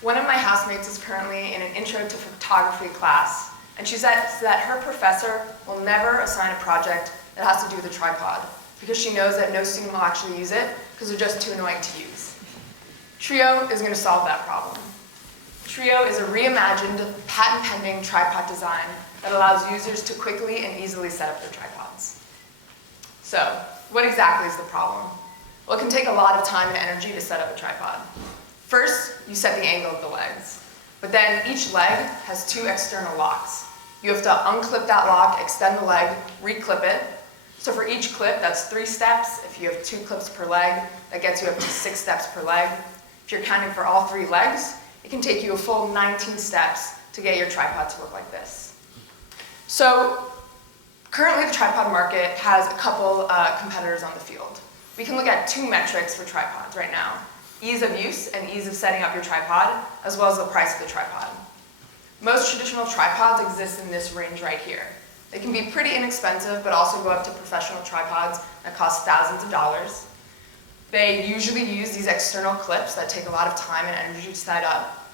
One of my housemates is currently in an intro to photography class, and she says that her professor will never assign a project that has to do with a tripod because she knows that no student will actually use it because they're just too annoying to use. Trio is going to solve that problem. Trio is a reimagined, patent-pending tripod design that allows users to quickly and easily set up their tripods. So, what exactly is the problem? Well, it can take a lot of time and energy to set up a tripod. First, you set the angle of the legs, but then each leg has two external locks. You have to unclip that lock, extend the leg, reclip it. So for each clip, that's 3 steps. If you have 2 clips per leg, that gets you up to 6 steps per leg. If you're counting for all 3 legs, it can take you a full 19 steps to get your tripod to look like this. So currently the tripod market has a couple competitors on the field. We can look at 2 metrics for tripods right now: ease of use and ease of setting up your tripod, as well as the price of the tripod. Most traditional tripods exist in this range right here. They can be pretty inexpensive, but also go up to professional tripods that cost thousands of dollars. They usually use these external clips that take a lot of time and energy to set up.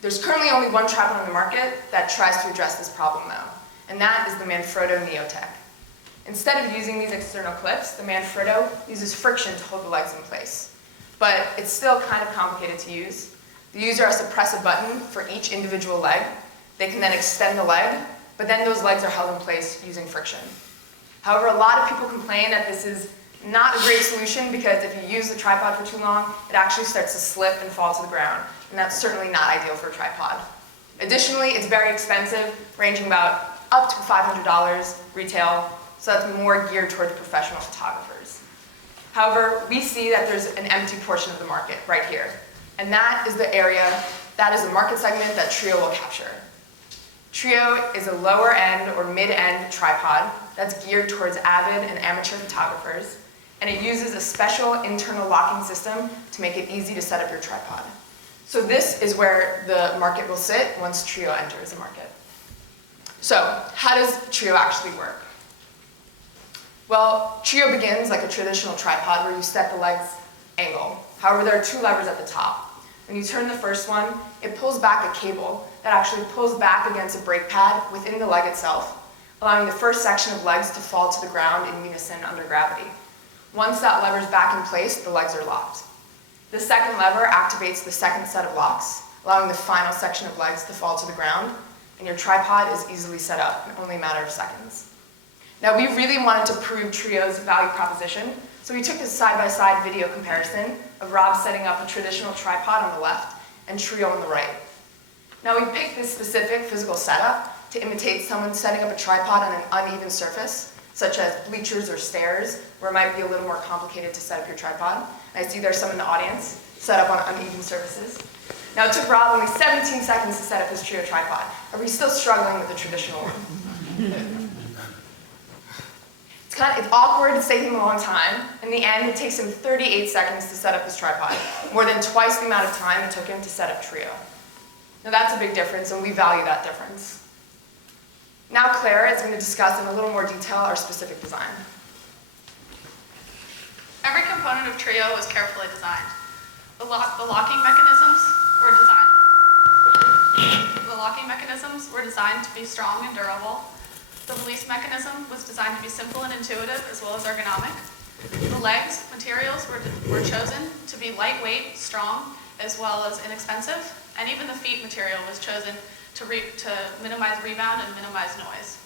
There's currently only one tripod on the market that tries to address this problem though, and that is the Manfrotto Neotech. Instead of using these external clips, the Manfrotto uses friction to hold the legs in place. But it's still kind of complicated to use. The user has to press a button for each individual leg. They can then extend the leg, but then those legs are held in place using friction. However, a lot of people complain that this is not a great solution because if you use the tripod for too long, it actually starts to slip and fall to the ground, and that's certainly not ideal for a tripod. Additionally, it's very expensive, ranging about up to $500 retail, so that's more geared towards professional photographers. However, we see that there's an empty portion of the market right here, and that is the area, that is the market segment that Trio will capture. Trio is a lower end or mid-end tripod that's geared towards avid and amateur photographers, and it uses a special internal locking system to make it easy to set up your tripod. So this is where the market will sit once Trio enters the market. So how does Trio actually work? Well, Trio begins like a traditional tripod where you set the legs angle. However, there are 2 levers at the top. When you turn the first one, it pulls back a cable that actually pulls back against a brake pad within the leg itself, allowing the first section of legs to fall to the ground in unison under gravity. Once that lever is back in place, the legs are locked. The second lever activates the second set of locks, allowing the final section of legs to fall to the ground, and your tripod is easily set up in only a matter of seconds. Now, we really wanted to prove Trio's value proposition, so we took this side-by-side video comparison of Rob setting up a traditional tripod on the left and Trio on the right. Now, we picked this specific physical setup to imitate someone setting up a tripod on an uneven surface, such as bleachers or stairs, where it might be a little more complicated to set up your tripod. And I see there's some in the audience set up on uneven surfaces. Now, it took Rob only 17 seconds to set up his Trio tripod. Are we still struggling with the traditional one? It's awkward, it's taking him a long time. In the end, it takes him 38 seconds to set up his tripod, more than twice the amount of time it took him to set up Trio. Now that's a big difference, and we value that difference. Now Claire is going to discuss in a little more detail our specific design. Every component of Trio was carefully designed. The locking mechanisms were designed to be strong and durable. The release mechanism was designed to be simple and intuitive, as well as ergonomic. The legs materials were chosen to be lightweight, strong, as well as inexpensive, and even the feet material was chosen to minimize rebound and minimize noise.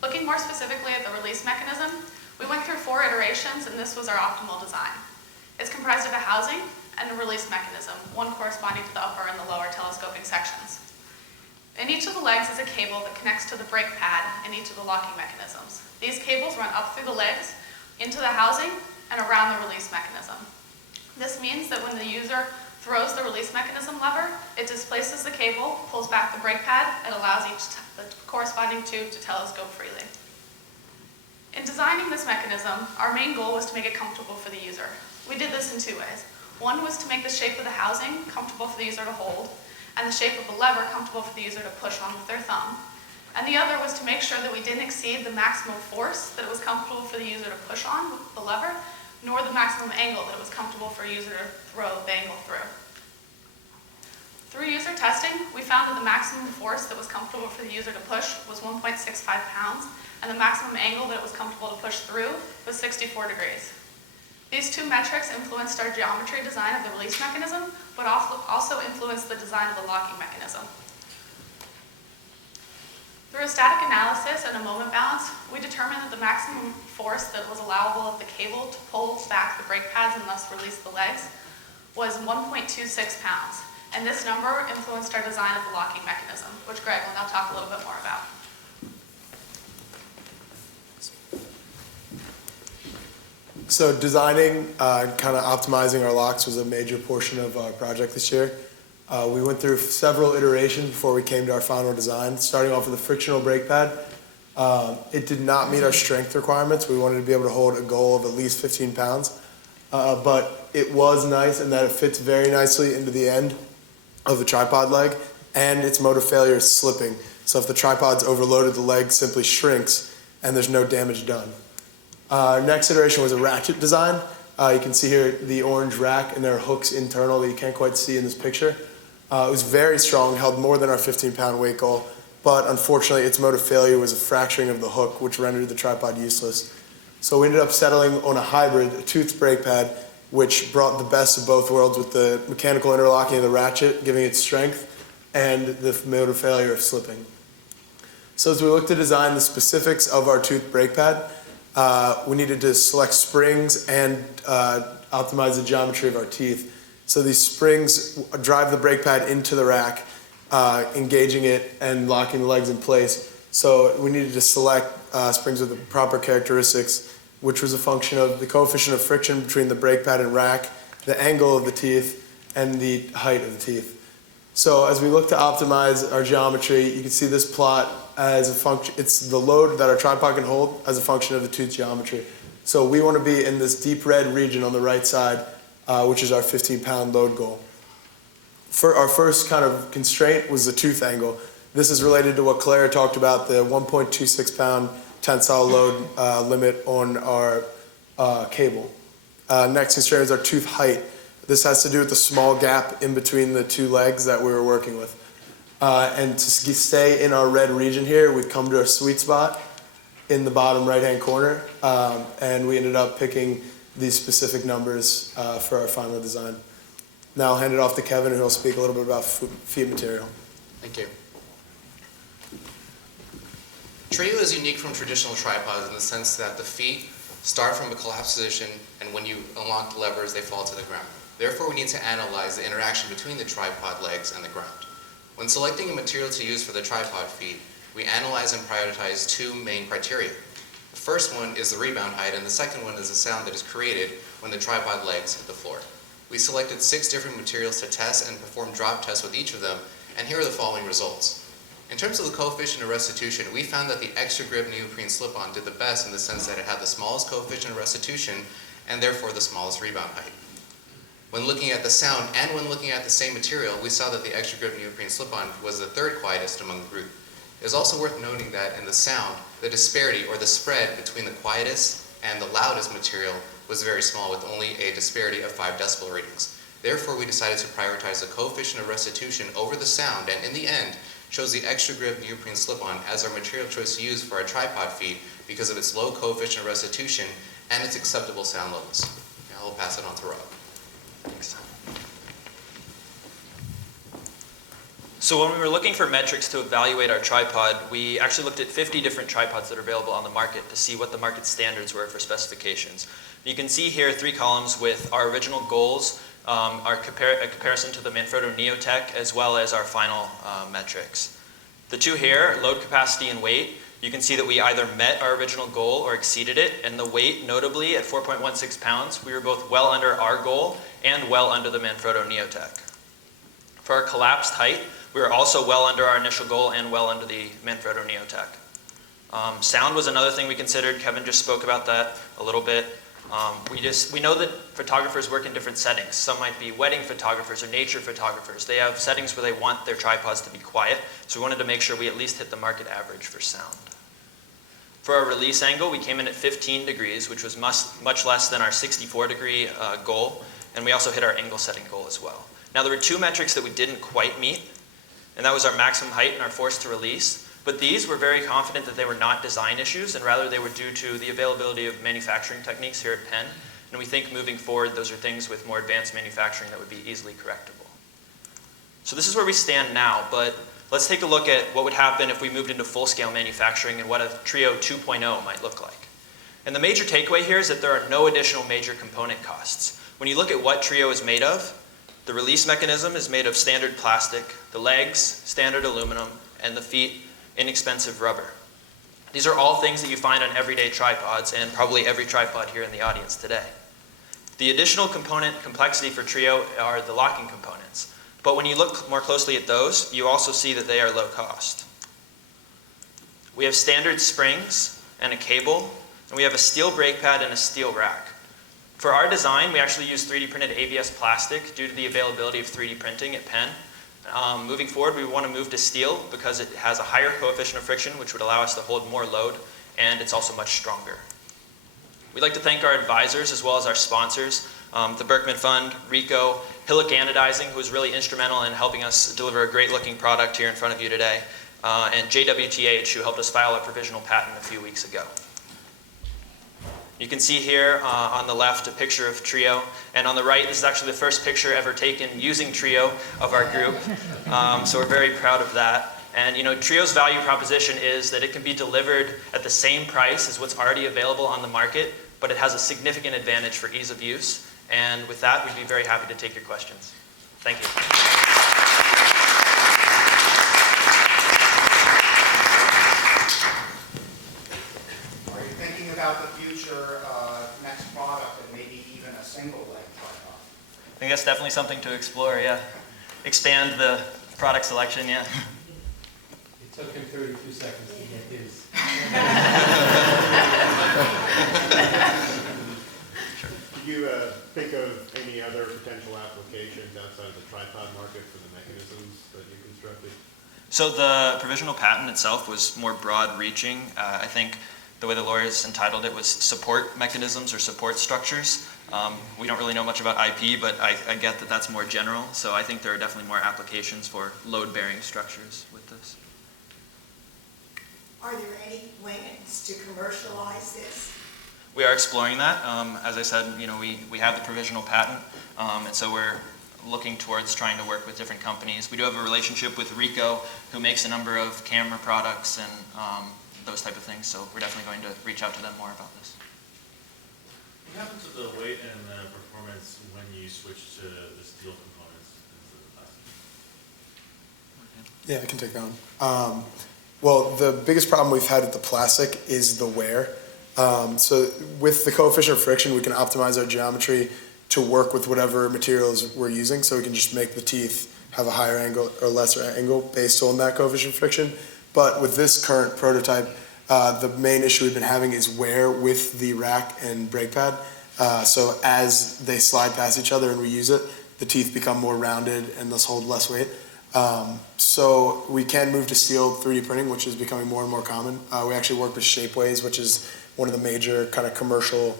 Looking more specifically at the release mechanism, we went through 4 iterations, and this was our optimal design. It's comprised of a housing and a release mechanism, one corresponding to the upper and the lower telescoping sections. In each of the legs is a cable that connects to the brake pad in each of the locking mechanisms. These cables run up through the legs, into the housing, and around the release mechanism. This means that when the user throws the release mechanism lever, it displaces the cable, pulls back the brake pad, and allows the corresponding tube to telescope freely. In designing this mechanism, our main goal was to make it comfortable for the user. We did this in 2 ways. One was to make the shape of the housing comfortable for the user to hold, and the shape of the lever comfortable for the user to push on with their thumb. And the other was to make sure that we didn't exceed the maximum force that it was comfortable for the user to push on with the lever, nor the maximum angle that it was comfortable for a user to throw the angle through. testing, we found that the maximum force that was comfortable for the user to push was 1.65 pounds, and the maximum angle that it was comfortable to push through was 64 degrees. These two metrics influenced our geometry design of the release mechanism, but also influenced the design of the locking mechanism. Through a static analysis and a moment balance, we determined that the maximum force that was allowable of the cable to pull back the brake pads and thus release the legs was 1.26 pounds. And this number influenced our design of the locking mechanism, which Greg will now talk a little bit more about. So designing, kind of optimizing our locks was a major portion of our project this year. We went through several iterations before we came to our final design, starting off with a frictional brake pad. It did not meet our strength requirements. We wanted to be able to hold a goal of at least 15 pounds. But it was nice in that it fits very nicely into the end of the tripod leg, and its mode of failure is slipping. So if the tripod's overloaded, the leg simply shrinks and there's no damage done. Our next iteration was a ratchet design. You can see here the orange rack, and there are hooks internal that you can't quite see in this picture. It was very strong, held more than our 15-pound weight goal, but unfortunately its mode of failure was a fracturing of the hook, which rendered the tripod useless. So we ended up settling on a hybrid, a toothed brake pad, which brought the best of both worlds with the mechanical interlocking of the ratchet, giving it strength, and the mode of failure of slipping. So as we looked to design the specifics of our toothed brake pad, we needed to select springs and optimize the geometry of our teeth. So these springs drive the brake pad into the rack, engaging it and locking the legs in place. So we needed to select springs with the proper characteristics, which was a function of the coefficient of friction between the brake pad and rack, the angle of the teeth, and the height of the teeth. So as we look to optimize our geometry, you can see this plot as a function. It's the load that our tripod can hold as a function of the tooth geometry. So we want to be in this deep red region on the right side, which is our 15-pound load goal. For our first kind of constraint was the tooth angle. This is related to what Claire talked about, the 1.26 pound tensile load limit on our cable. Next constraint is our tooth height. This has to do with the small gap in between the two legs that we were working with. And to stay in our red region here, we've come to our sweet spot in the bottom right-hand corner, and we ended up picking these specific numbers for our final design. Now I'll hand it off to Kevin, who will speak a little bit about feet material. Thank you. Trio is unique from traditional tripods in the sense that the feet start from a collapsed position, and when you unlock the levers, they fall to the ground. Therefore, we need to analyze the interaction between the tripod legs and the ground. When selecting a material to use for the tripod feet, we analyze and prioritize two main criteria. The first one is the rebound height, and the second one is the sound that is created when the tripod legs hit the floor. We selected 6 different materials to test and perform drop tests with each of them, and here are the following results. In terms of the coefficient of restitution, we found that the extra grip neoprene slip-on did the best in the sense that it had the smallest coefficient of restitution and therefore the smallest rebound height. When looking at the sound and when looking at the same material, we saw that the extra grip neoprene slip-on was the third quietest among the group. It is also worth noting that in the sound, the disparity or the spread between the quietest and the loudest material was very small, with only a disparity of 5 decibel readings. Therefore, we decided to prioritize the coefficient of restitution over the sound, and in the end, chose the extra grip neoprene slip-on as our material choice to use for our tripod feet because of its low coefficient of restitution and its acceptable sound levels. Now I'll pass it on to Rob. Thanks. So when we were looking for metrics to evaluate our tripod, we actually looked at 50 different tripods that are available on the market to see what the market standards were for specifications. You can see here 3 columns with our original goals, a comparison to the Manfrotto Neotech, as well as our final metrics. The 2 here, load capacity and weight, you can see that we either met our original goal or exceeded it, and the weight, notably at 4.16 pounds, we were both well under our goal and well under the Manfrotto Neotech. For our collapsed height, we were also well under our initial goal and well under the Manfrotto Neotech. Sound was another thing we considered. Kevin just spoke about that a little bit. We know that photographers work in different settings. Some might be wedding photographers or nature photographers. They have settings where they want their tripods to be quiet, so we wanted to make sure we at least hit the market average for sound. For our release angle, we came in at 15 degrees, which was much less than our 64-degree goal, and we also hit our angle setting goal as well. Now, there were 2 metrics that we didn't quite meet. and that was our maximum height and our force to release. But these, we're very confident that they were not design issues, and rather they were due to the availability of manufacturing techniques here at Penn. And we think moving forward, those are things with more advanced manufacturing that would be easily correctable. So this is where we stand now, but let's take a look at what would happen if we moved into full-scale manufacturing and what a Trio 2.0 might look like. And the major takeaway here is that there are no additional major component costs. When you look at what Trio is made of, the release mechanism is made of standard plastic, the legs, standard aluminum, and the feet, inexpensive rubber. These are all things that you find on everyday tripods and probably every tripod here in the audience today. The additional component complexity for Trio are the locking components. But when you look more closely at those, you also see that they are low cost. We have standard springs and a cable, and we have a steel brake pad and a steel rack. For our design, we actually use 3D printed ABS plastic due to the availability of 3D printing at Penn. Moving forward, we want to move to steel because it has a higher coefficient of friction, which would allow us to hold more load, and it's also much stronger. We'd like to thank our advisors as well as our sponsors, the Berkman Fund, RICO, Hillock Anodizing, who was really instrumental in helping us deliver a great-looking product here in front of you today, and JWTH, who helped us file a provisional patent a few weeks ago. You can see here on the left a picture of Trio, and on the right, this is actually the first picture ever taken using Trio of our group, so we're very proud of that. And you know, Trio's value proposition is that it can be delivered at the same price as what's already available on the market, but it has a significant advantage for ease of use. And with that, we'd be very happy to take your questions. Thank you. Are you thinking about the future next product and maybe even a single leg tripod? I think that's definitely something to explore, yeah. Expand the product selection, yeah. It took him 32 seconds to get his. Do you think of any other potential applications outside of the tripod market for the mechanisms that you constructed? So the provisional patent itself was more broad-reaching. I think the way the lawyers entitled it was support mechanisms or support structures. We don't really know much about IP, but I get that that's more general. So I think there are definitely more applications for load-bearing structures with this. Are there any plans to commercialize this? We are exploring that. As I said, you know, we have the provisional patent, and so we're looking towards trying to work with different companies. We do have a relationship with RICO, who makes a number of camera products and those type of things, so we're definitely going to reach out to them more about this. What happens to the weight and the performance when you switch to the steel components instead of the plastic? Yeah, I can take that one. Well, the biggest problem we've had with the plastic is the wear. So with the coefficient of friction, we can optimize our geometry to work with whatever materials we're using. So we can just make the teeth have a higher angle or lesser angle based on that coefficient of friction. But with this current prototype, the main issue we've been having is wear with the rack and brake pad. So as they slide past each other and we use it, the teeth become more rounded and thus hold less weight. So we can move to steel 3D printing, which is becoming more and more common. We actually work with Shapeways, which is one of the major kind of commercial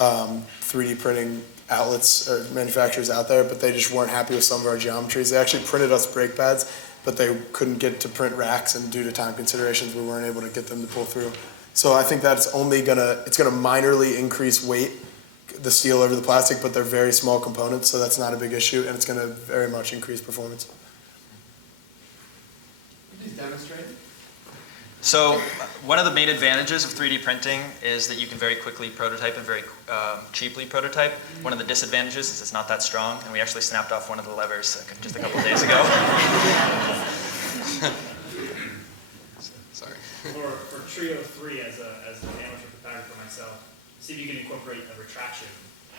3D printing outlets or manufacturers out there, but they just weren't happy with some of our geometries. They actually printed us brake pads, but they couldn't get to print racks, and due to time considerations, we weren't able to get them to pull through. So I think that's only gonna minorly increase weight, the steel over the plastic, but they're very small components, so that's not a big issue, and it's gonna very much increase performance. Please demonstrate. So one of the main advantages of 3D printing is that you can very quickly prototype and very cheaply prototype. One of the disadvantages is it's not that strong, and we actually snapped off one of the levers just a couple of days ago. Sorry. For Trio 3, as an amateur photographer myself, see if you can incorporate a retraction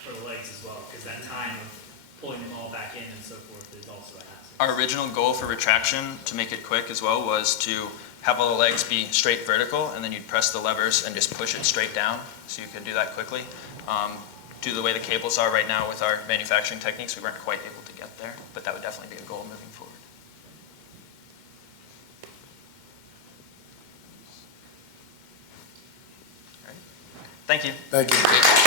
for the legs as well, because that time of pulling them all back in and so forth is also a hassle. Our original goal for retraction, to make it quick as well, was to have all the legs be straight vertical, and then you'd press the levers and just push it straight down, so you could do that quickly. Due to the way the cables are right now with our manufacturing techniques, we weren't quite able to get there, but that would definitely be a goal moving forward. All right. Thank you. Thank you.